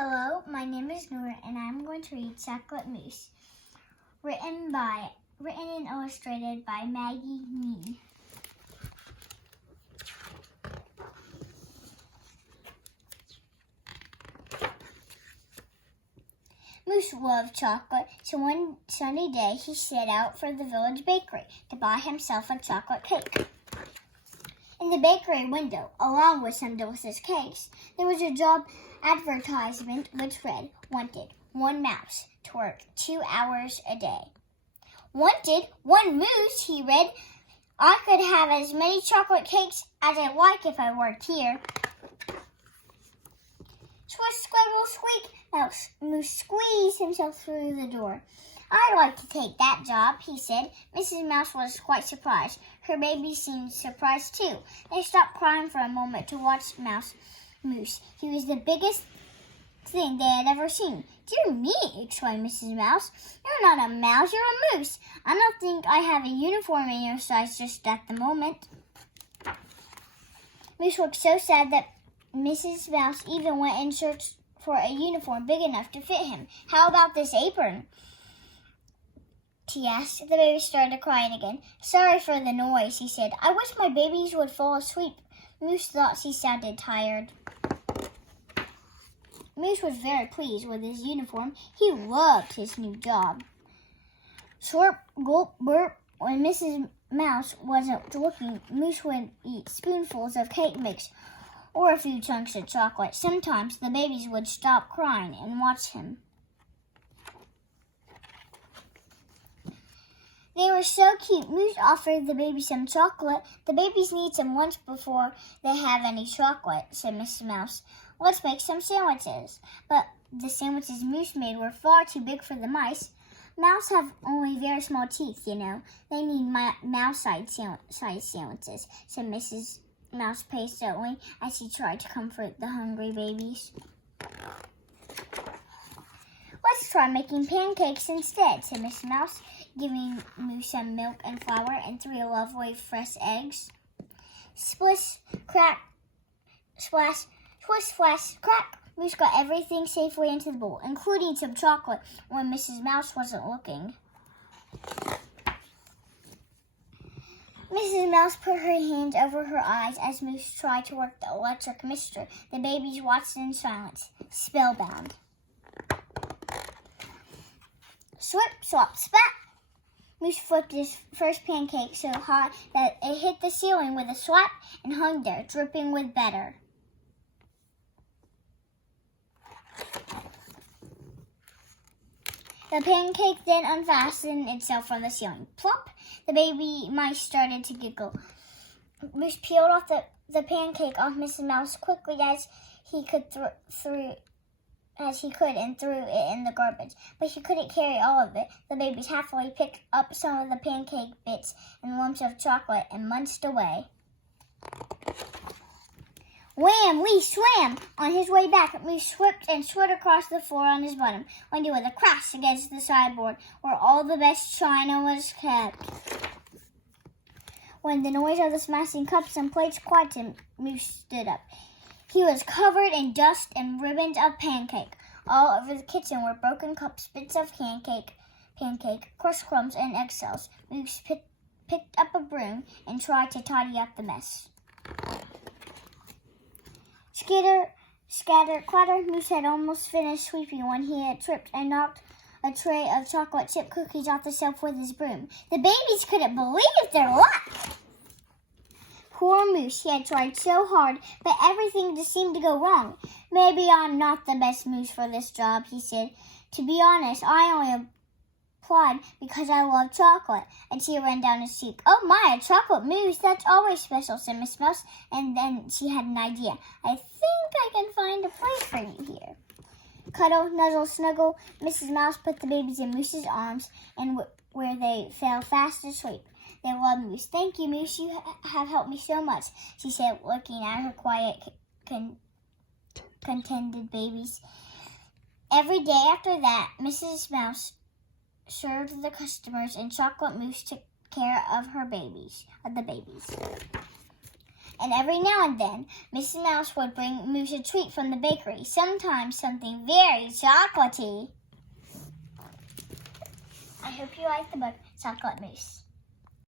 Hello, my name is Norah, and I'm going to read Chocolate Mousse, written and illustrated by Maggie Kneen. Mousse loved chocolate, so one sunny day he set out for the village bakery to buy himself a chocolate cake. In the bakery window, along with some delicious cakes, there was a job advertisement which read, "Wanted, one mouse to work 2 hours a day." "Wanted, one moose," he read. "I could have as many chocolate cakes as I like if I worked here." Swish, squabble, squeak, Moose squeezed himself through the door. "I'd like to take that job," he said. Mrs. Mouse was quite surprised. Her baby seemed surprised too. They stopped crying for a moment to watch Moose. He was the biggest thing they had ever seen. "Dear me," exclaimed Mrs. Mouse. "You're not a mouse, you're a moose. I don't think I have a uniform in your size just at the moment." Moose looked so sad that Mrs. Mouse even went in search for a uniform big enough to fit him. "How about this apron?" she asked. The baby started crying again. "Sorry for the noise," he said. "I wish my babies would fall asleep." Moose thought she sounded tired. Moose was very pleased with his uniform. He loved his new job. Slurp, gulp, burp. When Mrs. Mouse wasn't looking, Moose would eat spoonfuls of cake mix or a few chunks of chocolate. Sometimes the babies would stop crying and watch him. They were so cute. Moose offered the baby some chocolate. "The babies need some lunch before they have any chocolate," said Mrs. Mouse. "Let's make some sandwiches." But the sandwiches Moose made were far too big for the mice. Mouse have only very small teeth, you know. They need mouse-sized sandwiches, said Mrs. Mouse patiently as she tried to comfort the hungry babies. "Let's try making pancakes instead," said Mrs. Mouse, giving Moose some milk and flour and 3 lovely fresh eggs. Splish, crack, splash, swish, splash, crack. Moose got everything safely into the bowl, including some chocolate, when Mrs. Mouse wasn't looking. Mrs. Mouse put her hand over her eyes as Moose tried to work the electric mixture. The babies watched in silence, spellbound. Swip, swap, spat! Moose flipped his first pancake so high that it hit the ceiling with a slap and hung there, dripping with batter. The pancake then unfastened itself from the ceiling. Plop! The baby mice started to giggle. Moose peeled off the pancake off Mrs. Mouse quickly as he could and threw it in the garbage. But he couldn't carry all of it. The babies happily picked up some of the pancake bits and lumps of chocolate and munched away. Wham! Lee swam! On his way back, Moose slipped and slid across the floor on his bottom, landing with a crash against the sideboard where all the best china was kept. When the noise of the smashing cups and plates quieted, Moose stood up. He was covered in dust and ribbons of pancake. All over the kitchen were broken cups, bits of pancake, crushed crumbs, and eggshells. Moose picked up a broom and tried to tidy up the mess. Skitter, scatter, clatter. Moose had almost finished sweeping when he had tripped and knocked a tray of chocolate chip cookies off the shelf with his broom. The babies couldn't believe their luck. Poor Moose, he had tried so hard, but everything just seemed to go wrong. "Maybe I'm not the best moose for this job," he said. "To be honest, I only applied because I love chocolate." A tear ran down his cheek. "Oh my, a chocolate mousse, that's always special," said Miss Mouse. And then she had an idea. "I think I can find a place for you here." Cuddle, nuzzle, snuggle. Mrs. Mouse put the babies in Moose's arms, and where they fell fast asleep. They loved Moose. "Thank you, Moose. You have helped me so much," she said, looking at her quiet, contented babies. Every day after that, Mrs. Mouse served the customers, and Chocolate Mousse took care of the babies. and every now and then, Mrs. Mouse would bring Moose a treat from the bakery, sometimes something very chocolatey. I hope you like the book, Chocolate Moose.